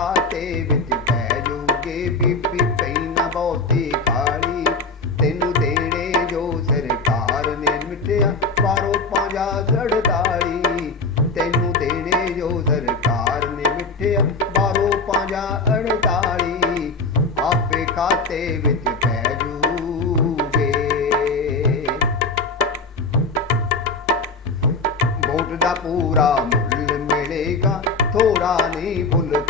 ਘਾਟੇ ਵਿੱਚ ਪੈ ਜੂਗੇ ਬੀਬੀ ਪਈ ਨਾ ਬਹੁਤੀ ਕਾਲੀ ਤੈਨੂੰ ਦੇਣੇ ਜੋ ਸਰਕਾਰ ਨੇ ਮਿਟਿਆ ਪਾਰੋ ਪੰਜਾ ਸੜਤਾਲੀ ਤੈਨੂੰ ਦੇਣੇ ਜੋ ਸਰਕਾਰ ਨੇ ਮਿਟਿਆ ਪਾਰੋ ਪੰਜਾ ਅੜਤਾਲੀ ਆਪੇ ਖਾਤੇ ਵਿੱਚ ਪੈ ਜੂਗੇ। ਵੋਟ ਦਾ ਪੂਰਾ ਮੁੱਲ ਮਿਲੇਗਾ ਥੋੜਾ ਨਹੀਂ ਭੁੱਲ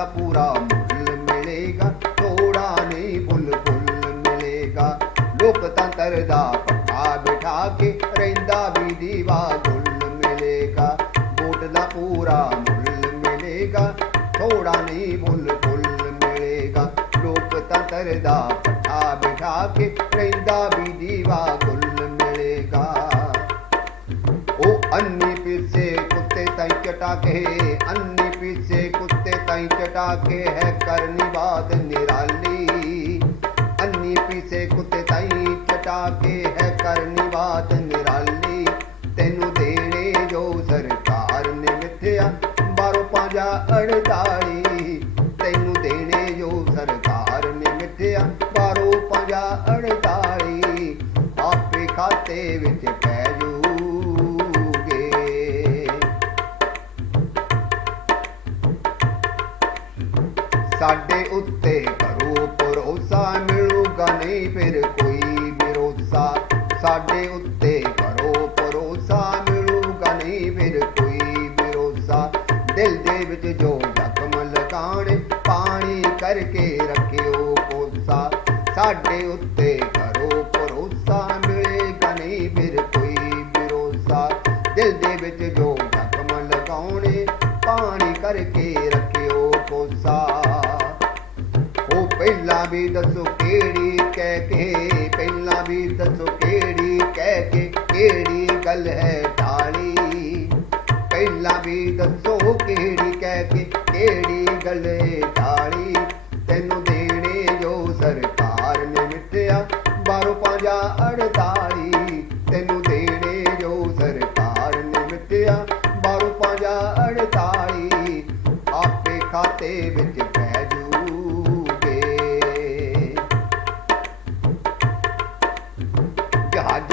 ਲੋ ਪੂਰਾ ਮੁੱਲ ਮਿਲੇਗਾ ਥੋੜਾ ਨਹੀਂ ਫੁੱਲ ਫੁੱਲ ਮਿਲੇਗਾ। ਲੋਕਤੰਤਰ ਦਾ ਪੱਖਾ ਬਿਠਾ ਕੇ ਰਹਿੰਦਾ ਵੀ ਦੀਵਾ ਗੁੱਲ ਮਿਲੇਗਾ। ਵੋਟ ਦਾ ਪੂਰਾ ਮੁੱਲ ਮਿਲੇਗਾ ਥੋੜਾ ਨਹੀਂ ਫੁੱਲ ਫੁੱਲ ਮਿਲੇਗਾ। ਲੋਕਤੰਤਰ ਦਾ ਪੱਖਾ ਬਿਠਾ ਕੇ ਰਹਿੰਦਾ ਵੀ ਦੀਵਾ ਤਾਈ ਚਟਾ ਅੰਨੀ ਪਿੱਛੇ ਕੁੱਤੇ ਤਾਈ ਚਟਾ ਕੇ ਹੈ ਕਰਨੀ ਬਾਤ ਨਿਰਾਲੀ। ਅੰਨੀ ਪਿੱਛੇ ਕੁੱਤੇ ਤਾਈ ਚਟਾ ਕੇ ਹੈ ਕਰਨੀ ਬਾਤ ਨਿਰਾਲੀ। ਤੈਨੂੰ ਸਾਡੇ ਉੱਤੇ ਕਰੋ ਭਰੋਸਾ ਮਿਲੂਗਾ ਨਹੀਂ ਫਿਰ ਕੋਈ ਵਿਰੋਸਾ ਸਾਡੇ ਉੱਤੇ ਕਰੋ ਭਰੋਸਾ ਮਿਲੂਗਾ ਨਹੀਂ ਫਿਰ ਕੋਈ ਵਿਰੋਸਾ ਦਿਲ ਦੇ ਵਿੱਚ ਜੋ ਜ਼ਖਮ ਲਗਾਣੇ ਪਾਣੀ ਕਰਕੇ ਰੱਖਿਓ ਕੋਸਾ ਸਾਡੇ ਉੱਤੇ ਕਰੋ ਭਰੋਸਾ ਮਿਲੇਗਾ ਨਹੀਂ ਫਿਰ ਕੋਈ ਵਿਰੋਸਾ ਦਿਲ ਦੇ ਵਿੱਚ ਜੋ ਜ਼ਖਮ ਲਗਾਉਣੇ, ਪਾਣੀ ਕਰਕੇ ਰੱਖਿਓ ਕੋਸਾ ਪਹਿਲਾਂ ਵੀ ਦੱਸੋ ਕਿਹੜੀ ਕਹਿ ਕੇ, ਪਹਿਲਾਂ ਵੀ ਦੱਸੋ ਕਿਹੜੀ ਕਹਿ ਕੇ, ਕਿਹੜੀ ਗੱਲ ਹੈ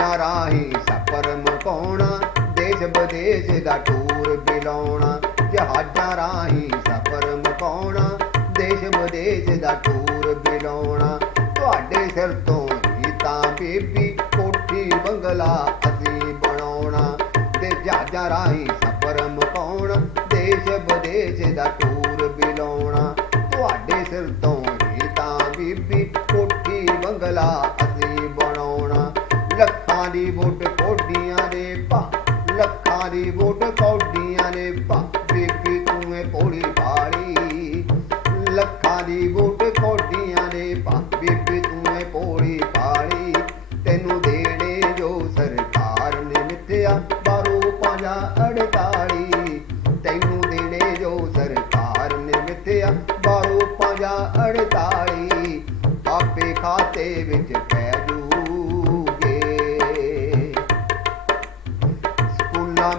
ਜਹਾਜ਼ਾਂ ਰਾਹੀਂ ਸਪਰਮ ਮੁਕਾਉਣਾ ਦੇਸ਼ ਵਿਦੇਸ਼ ਦਾ ਟੂਰ ਬਿਲਾਉਣਾ, ਜਹਾਜ਼ਾਂ ਰਾਹੀਂ ਸਫ਼ਰ ਮੁਕਾਉਣਾ ਦੇਸ਼ ਵਿਦੇਸ਼ ਦਾ ਟੂਰ ਬਿਲਾਉਣਾ। ਤੁਹਾਡੇ ਸਿਰ ਤੋਂ ਹੀ ਤਾਂ ਬੀਬੀ ਕੋਠੀ ਬੰਗਲਾ ਅਸੀਂ ਬਣਾਉਣਾ। ਤੇ ਜਹਾਜ਼ਾਂ ਰਾਹੀਂ ਸਫ਼ਰ ਮੁਕਾਉਣਾ ਦੇਸ਼ ਵਿਦੇਸ਼ ਦਾ ਟੂਰ ਬਿਲਾਉਣਾ। ਤੁਹਾਡੇ ਸਿਰ ਤੋਂ ਹੀ ਬੀਬੀ ਕੋਠੀ ਬੰਗਲਾ ਅਸੀਂ ਦੀ ਵੋਟ ਕੋਡੀਆਂ ਦੇ ਪਾ, ਲੱਖਾਂ ਦੀ ਵੋਟ ਕੌਡੀਆਂ ਦੇ ਪਾ ਬੀਬੀ ਤੂੰ ਏ ਪੋੜੀ ਭਾਲੀ। ਲੱਖਾਂ ਦੀ ਵੋਟ ਕੋਡੀਆਂ ਦੇ ਪਾ ਬੀਬੀ ਤੂੰ ਏ ਪੋੜੀ ਭਾਲੀ। ਤੈਨੂੰ ਦੇਣੇ ਜੋ ਸਰਕਾਰ ਨੇ ਮਿੱਥਿਆ ਬਾਰੂ ਪੰਜਾ 48 ਤੈਨੂੰ ਦੇਣੇ ਜੋ ਸਰਕਾਰ ਨੇ ਮਿੱਥਿਆ ਬਾਰੂ ਪੰਜਾ 48 ਆਪੇ ਖਾਤੇ ਵਿੱਚ ਪੈ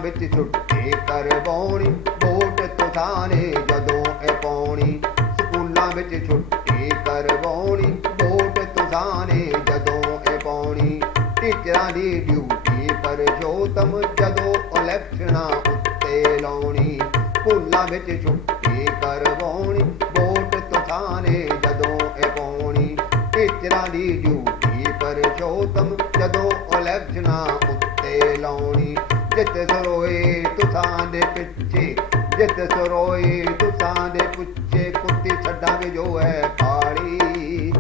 ਵਿੱਚ ਛੁੱਟੀ ਕਰਵਾਉਣੀ ਵੋਟ ਤੁਸਾਨੇ ਜਦੋਂ ਇਹ ਪਾਉਣੀ। ਸਕੂਲਾਂ ਵਿੱਚ ਛੁੱਟੀ ਕਰਵਾਉਣੀ ਵੋਟ ਤੁਸਾਨੇ ਜਦੋਂ ਇਹ ਪਾਉਣੀ। ਟੀਚਰਾਂ ਦੀ ਡਿਊਟੀ ਪਰ ਜੋਤਮ ਜਦੋਂ ਇਲੈਕਸ਼ਨਾਂ ਉੱਤੇ ਲਾਉਣੀ। ਸਕੂਲਾਂ ਵਿੱਚ ਛੁੱਟੀ ਕਰਵਾਉਣੀ ਵੋਟ ਤੁਸਾਨੇ ਜਦੋਂ ਇਹ ਪਾਉਣੀ। ਟੀਚਰਾਂ ਦੀ ਡਿਊਟੀ ਪਰ ਜੋਤਮ ਜਦੋਂ ਇਲੈਕਸ਼ਨਾਂ ਉੱਤੇ ਲਾਉਣੀ। ਜਿਤ ਸਰੋਏ ਤੁਸਾਂ ਦੇ ਪਿੱਛੇ, ਜਿਤ ਸਰੋਏ ਤੁਸਾਂ ਦੇ ਪੁੱਛੇ, ਕੁੱਤੀ ਛੱਡਾਂਗੇ ਜੋ ਹੈ ਪਾੜੀ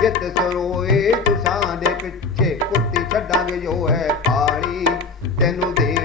ਜਿਤ ਸਰੋਏ ਤੁਸਾਂ ਦੇ ਪਿੱਛੇ, ਕੁੱਤੀ ਛੱਡਾਂਗੇ ਜੋ ਹੈ ਪਾੜੀ ਤੈਨੂੰ ਦੇ